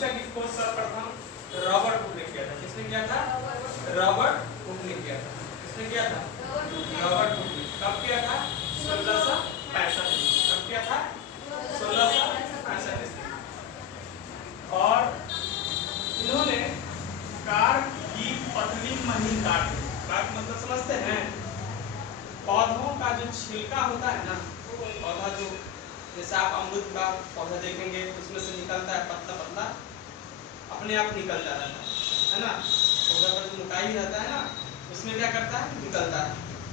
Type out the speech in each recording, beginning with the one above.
कोशिका की खोज सर्वप्रथम रॉबर्ट हुक ने किया था। किसने किया था? रॉबर्ट हुक ने किया था। किसने किया था? रॉबर्ट हुक ने। कब किया था? 1665 में। कब किया था? 1665 ईस्वी। और इन्होंने कार की पतली महीन काट मतलब समझते हैं? पौधों का जो छिलका होता है ना, पौधा जो जैसे आप अमरूद का पौधा देखेंगे उसमें से निकलता है पतला पतला, अपने आप निकल जाता है ना। पौधा का जो मोटाई रहता है ना उसमें क्या करता है? निकलता है।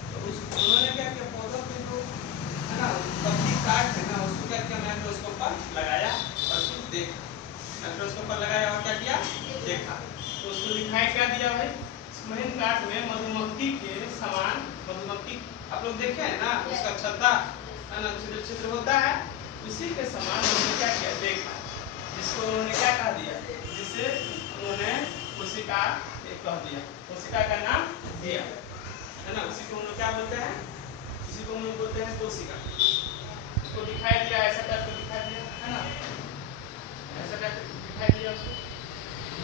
तो उन्होंने क्या किया, पौधों के जो है ना पत्ती काट है ना उसको क्या किया, माइक्रोस्कोप पर लगाया और फिर देखा। माइक्रोस्कोप पर लगाया और क्या किया? देखा। तो उसको दिखाई क्या दिया भाई? महीन काट में मधुमक्खी के समान, मधुमक्खी आप लोग देखे हैं ना उसका छत्ता है ना, छिद्र छिद्र होता है, उसी के समान उन्होंने क्या किया? देखा। जिसको उन्होंने क्या कह दिया? जिसे उन्होंने कोशिका कह दिया, कोशिका का नाम दिया है ना। उसी को हम लोग क्या बोलते हैं? उसी को हम लोग बोलते हैं कोशिका। उसको दिखाई दिया, ऐसा टाइप को दिखाई दिया है ना, ऐसा टाइप दिखाई दिया उसको।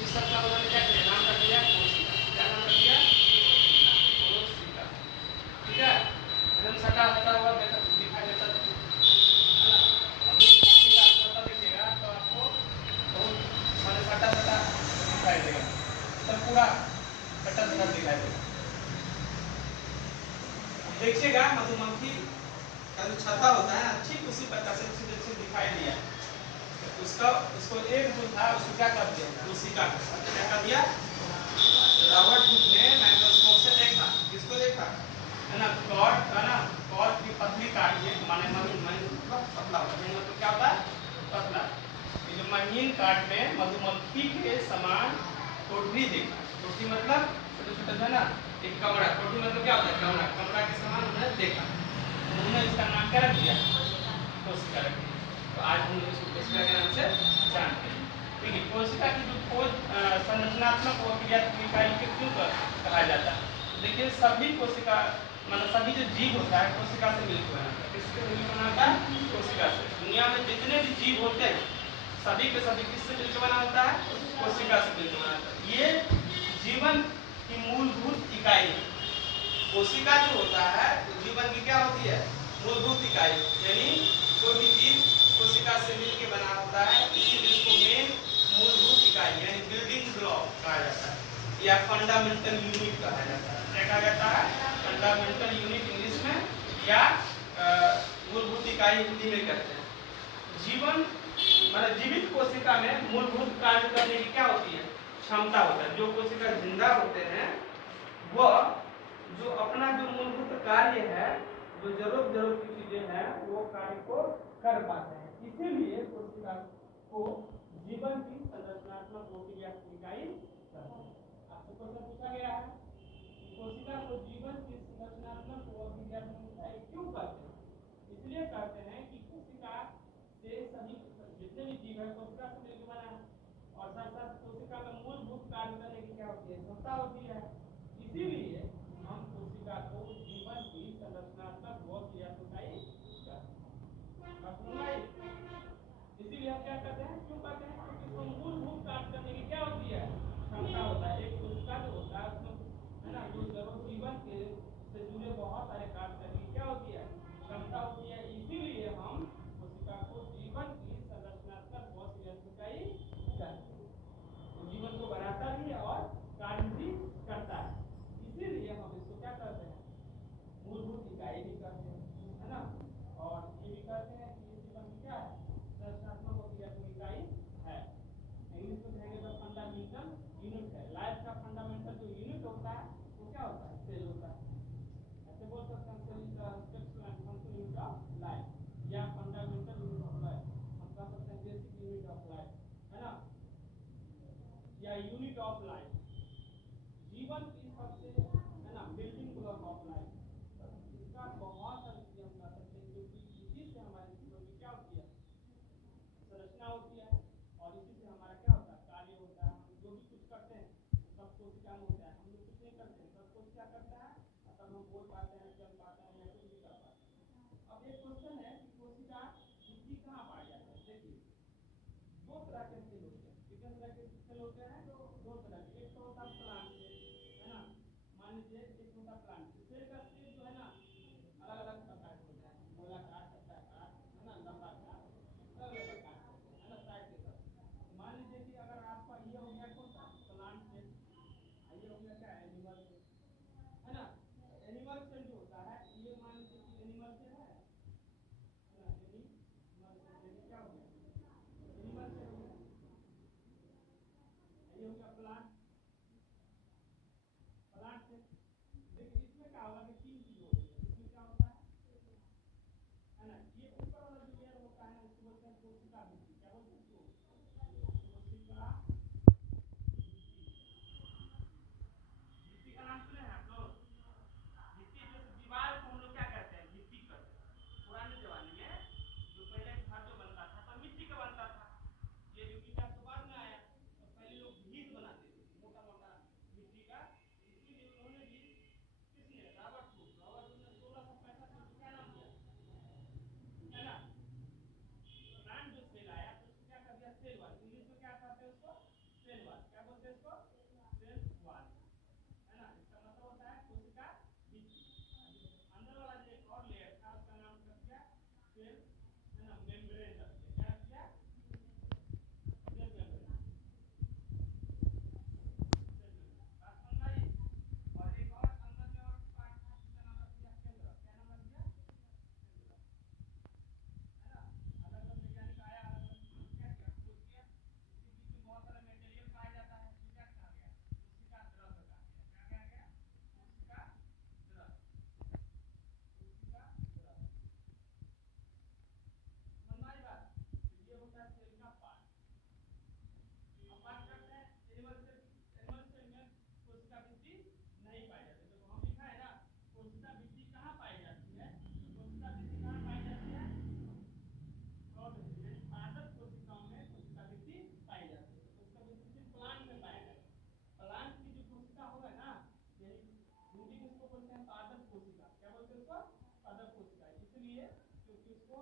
इस सब का उन्होंने क्या किया? नाम रख दिया कोशिका। क्या नाम रख दिया? कोशिका। ठीक है, एकदम सटा सटा हुआ दिखाई देता है ना। अभी कोशिका सटा देखिएगा तो आपको बहुत माने सटा सटा दिखाई देगा, तो पूरा सटा सटा दिखाई देगा। देखिएगा मधुमक्खी का जो छत्ता होता है ठीक उसी प्रकार से दिखाई दिया। उसका उसको एक जो था उसको क्या कर दिया? कोशिका। क्या कर दिया? रॉबर्ट हुक ने माइक्रोस्कोप से देखा। किसको देखा? है ना, कॉर्ड है ना, कॉर्ड की पतली काट के माने महीन पतला होता है, मतलब क्या होता है? पतला। ये जो महीन काट में मधुमक्खी के समान कोठरी देखा। कोठरी मतलब छोटे छोटे है ना, एक कमरा। कोठरी मतलब क्या होता है? कमरा। कमरा के समान उन्होंने देखा। उन्होंने इसका नाम क्या रख दिया? कोशिका रख दिया। तो आज हम लोग इसको कोशिका के नाम से जानते हैं। ठीक है, कोशिका की जो खोज संरचनात्मक इकाई के क्यों कहा जाता है? देखिए सभी कोशिका मतलब सभी जो जीव होता है कोशिका से मिलकर बना होता है। किससे मिलकर बना होता है? कोशिका से। दुनिया में जितने भी जीव होते हैं सभी के सभी किससे मिलकर बना होता है? कोशिका से मिलकर बना होता है। ये जीवन की मूलभूत इकाई है। कोशिका जो होता है तो जीवन की क्या होती है? मूलभूत इकाई। यानी कोई भी जीव कोशिका से मिलकर बना होता है, इसीलिए इसको मेन मूलभूत इकाई यानी बिल्डिंग ब्लॉक कहा जाता है या फंडामेंटल यूनिट कहा जाता है। क्या कहा जाता है? फंडामेंटल यूनिट इंग्लिश में या मूलभूत इकाई हिंदी में कहते हैं। जीवन मतलब जीवित कोशिका में मूलभूत कार्य करने की क्या होती है? क्षमता होता है। जो कोशिका जिंदा होते हैं वह जो अपना जो मूलभूत कार्य है, जो जरूरत की चीजें हैं वो कार्य को कर पाते हैं। इसीलिए कोशिका को जीवन की संरचनात्मक प्रक्रिया इकाई कहते हैं। आपसे क्वेश्चन पूछा गया है कोशिका को जीवन की संरचनात्मक प्रक्रिया इकाई क्यों कहते हैं? इसलिए कहते हैं कि कोशिका से सभी जितने भी जीव है कोशिका से मिलकर बना है और साथ साथ कोशिका में मूलभूत कार्य करने की क्या होती है? क्षमता होती है। इसीलिए हम कोशिका को जीवन की संरचनात्मक प्रक्रिया इकाई कहते हैं। इसीलिए हम क्या कहते हैं? क्यों कहते हैं? क्योंकि इसको मूलभूत कार्य करने की क्या होती है? क्षमता होता है। एक कोशिका जो होता है उसमें है ना जो जरूरत जीवन के से जुड़े बहुत सारे कार्य करने की क्या होती है? क्षमता होती है। इसीलिए हम कोशिका को जीवन की संरचनात्मक प्रक्रिया इकाई कहते हैं। तो जीवन को बढ़ाता भी है और कार्य भी करता है। इसीलिए हम इसको क्या कहते हैं? मूलभूत इकाई भी कहते हैं, है ना। और ये भी कहते हैं कि जीवन की क्या है? संरचनात्मक प्रक्रिया इकाई है। इंग्लिश में कहेंगे तो फंडामेंटल यूनिट है। लाइफ का फंडामेंटल जो यूनिट होता है वो क्या होता है? सेल होता है। ऐसे बोल सकते हैं cell is the functional unit of life या फंडामेंटल यूनिट ऑफ लाइफ। हम कह सकते हैं बेसिक यूनिट ऑफ लाइफ, है ना, या यूनिट ऑफ लाइफ। जीवन की सबसे है ना बिल्डिंग ब्लॉक ऑफ लाइफ। इसका बहुत सारी चीजें हम कह सकते हैं क्योंकि इसी से हमारे जीवन की क्या होती है? संरचना होती है और इसी से हमारा क्या होता है? कार्य होता है। हम जो भी कुछ करते हैं सब कोशिका में होता है। हम लोग कुछ नहीं करते सब कोशिका करता है और तब हम बोल पाते हैं, चल पाते हैं या कुछ भी कर पाते हैं। अब एक क्वेश्चन है कि कोशिका वृद्धि कहाँ पाया जाता है? देखिए दो तरह के सेल होते हैं। कितने सेल होते हैं दो तरह के, एक तो होता है प्लांट सेल, है ना। मान लीजिए एक होता है प्लांट सेल का सेल जो है ना अलग अलग प्रकार के होते हैं, गोलाकार, चक्राकार, है ना, लंबाकार, अलग अलग प्रकार के होते हैं ना, साइड के साथ। मान लीजिए कि अगर आपका ये हो गया कौन सा प्लांट सेल, ये हो गया क्या एनिमल सेल, है ना। एनिमल सेल जो होता है ये मान लीजिए कि एनिमल सेल है ना, एनिमल सेल क्या हो गया एनिमल सेल हो गया। ये हो गया प्लांट से। देखिए इसमें क्या होगा कि तीन चीज होती है, इसमें क्या होता है ना, ये ऊपर वाला जो लेयर होता है ना इसको बोलते हैं कोशिका भित्ति, क्या बोलते हैं इसको कोशिका भित्ति का नाम सुने हैं आप लोग। भित्ति जो दीवार को हम लोग क्या कहते हैं भित्ति कहते हैं। पुराने जमाने में जो पहले घर जो बनता था तो मिट्टी का बनता था, ये जो ईटा तो बाद में आया, तो पहले लोग भीत बनाते थे मोटा मोटा मिट्टी का, इसीलिए उन्होंने भी किसने रॉबर्ट हुक ने 1665 में क्या नाम दिया, है ना, प्लांट जो सेल आया तो उसको क्या कर दिया सेल वॉल, इंग्लिश में क्या कहते हैं उसको सेल वॉल, क्या बोलते हैं इसको सेल वॉल, है ना। इसका मतलब होता है कोशिका भित्ति। अंदर वाला जो एक और लेयर था उसका नाम रख दिया सेल, है ना, मेम्ब्रेन रख दिया, क्या रख दिया सेल मेम्ब्रेन। और एक और अंदर में और पार्ट था जिसका नाम रख दिया केंद्र, क्या नाम रख दिया केंद्र, है ना। अलग अलग वैज्ञानिक आया, अलग अलग क्या किया खोज किया, इसके बीच में बहुत सारा मटेरियल पाया जाता है, तो क्या कहा गया कोशिका द्रव्य कहा गया, क्या कहा गया कोशिका द्रव्य, कोशिका द्रव्य। समझ में आई बात। तो ये होता है सेल का पार्ट। अब बात करते हैं एनिमल सेल की। एनिमल सेल में कोशिका भित्ति नहीं पाई जाती, तो हम लिखा है ना कोशिका भित्ति कहाँ पाई जाती है, कोशिका भित्ति कहाँ पाई जाती है पादप कोशिकाओं में कोशिका भित्ति पाई जाती है। कोशिका भित्ति सिर्फ प्लांट में पाया जाता है। प्लांट की जो कोशिका होगा ना, हिंदी में इसको बोलते हैं पादप कोशिका, क्या बोलते हैं उसको पादप कोशिका, इसलिए क्योंकि उसको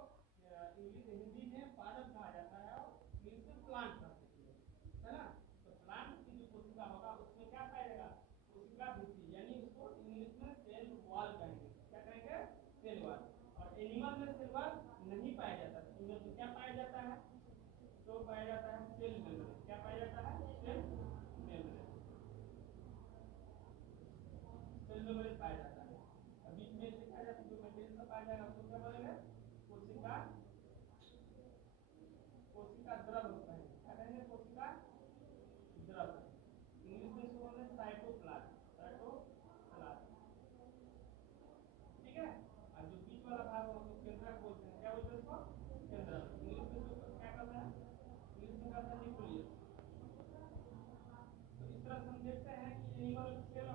इंग्लिश हिंदी में पादप कहा जाता है और इंग्लिश में प्लांट कहते हैं, है ना। तो प्लांट की जो कोशिका होगा उसमें क्या पाएगा कोशिका भित्ति, यानी उसको इंग्लिश में सेल वॉल कहेंगे, क्या कहेंगे सेल वॉल। और एनिमल में सेल वॉल नहीं पाया जाता, इनमें तो क्या पाया जाता है तो पाया जाता है सेल मेम्ब्रेन, क्या पाया जाता है सेल मेम्ब्रेन, सेल मेम्ब्रेन पाया जाता है। अब बीच में से क्या जाता है जो मटेरियल सब पाया जाएगा उसको क्या बोलेंगे कोशिका, कोशिका द्रव्य कहेंगे, क्या कहेंगे कोशिका द्रव्य, इंग्लिश में इसको बोलते हैं साइटोप्लाज्म, साइटोप्लाज्म, ठीक है। और जो बीच वाला भाग है उसको केंद्रक बोलते हैं, क्या बोलते हैं उसको केंद्रक, इंग्लिश में इसको क्या कहते हैं इंग्लिश में कहते हैं न्यूक्लियस। तो इस तरह से हम देखते हैं कि एनिमल सेल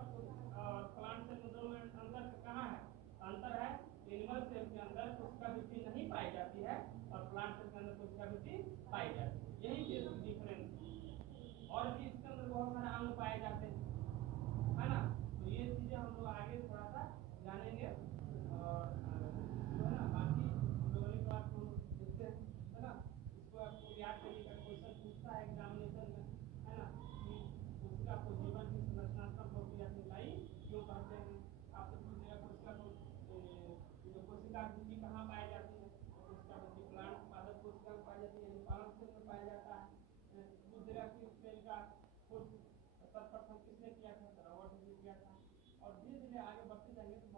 और प्लांट सेल में दोनों में अंतर कहाँ है, अंतर है एनिमल सेल के अंदर कोशिका भित्ति नहीं पाई जाती है और प्लांट सेल के अंदर कोशिका भित्ति पाई जाती है, यही बेसिक डिफरेंस है। और भी इसके अंदर बहुत सारे अंग पाए जाते हैं, है ना। तो ये चीजें हम लोग आगे थोड़ा सा जानेंगे और जो है ना बाकी लोगों की बात को देखते हैं, है ना। इसको आपको याद करिएगा, क्वेश्चन पूछता है एग्जामिनेशन में, है ना, कि कोशिका को जीवन की संरचनात्मक प्रक्रिया से इकाई क्यों कहते हैं, आपसे पूछेगा कोशिका को कोशिका भित्ति कहाँ पाई जाती है, कोशिका भित्ति प्लांट पादप कोशिका में पाई जाती है, पालक सेल में पाया जाता है, पूछेगा कि सेल का सर्वप्रथम किसने किया था, रॉबर्ट हुक ने किया था। और धीरे धीरे आगे बढ़ते जाएंगे तो